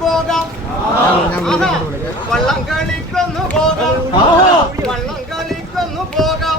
പോകാം. വള്ളം കളിക്കൊന്നു പോകാം. വള്ളം കളിക്കൊന്നു പോകാം.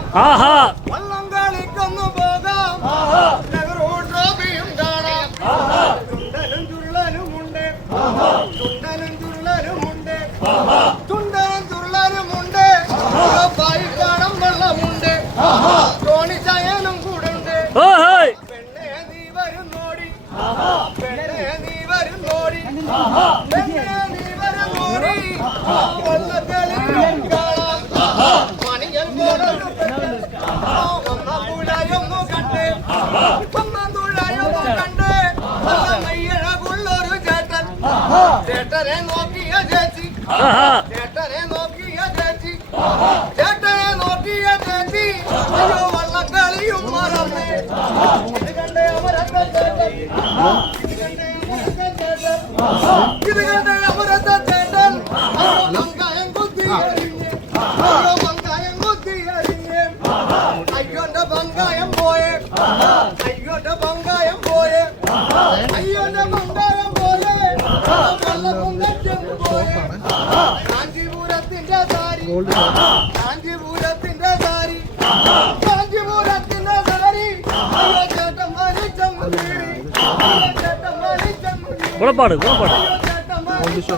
ചേട്ടനെ നോക്കിയ ചേച്ചി ആഹാ ചേട്ടനെ നോക്കിയ ചേച്ചി ചേട്ടനെ നോക്കിയ ചേച്ചി അയ്യോ വള്ളക്കളിയും മറന്നേ ഇത് കണ്ടേ അമരത്തെ ചേട്ടൻ ഇത് കണ്ടേ അമരത്തെ കണ്ടേ അമരത്തെ ചേട്ടൻ മങ്കായം കുത്തി എറിഞ്ഞ് മങ്കായം കുത്തി എറിഞ്ഞ് അയ്യോന്റെ പങ്കായം പോയേ അയ്യോന്റെ പങ്കായം പോയേ അയ്യോന്റെ പങ്കായം പോയേ വള്ളക്കുന്തറ്റം പോയേ കാഞ്ചീപുരത്തിന്റെ സാരി കാഞ്ചീപുരത്തിന്റെ സാരി കാഞ്ചീപുരത്തിന്റെ സാരി ചേട്ടൻ വലിച്ചമ്മ ഗുണപ്പാട് ഗുണപ്പാട് അയ്യോ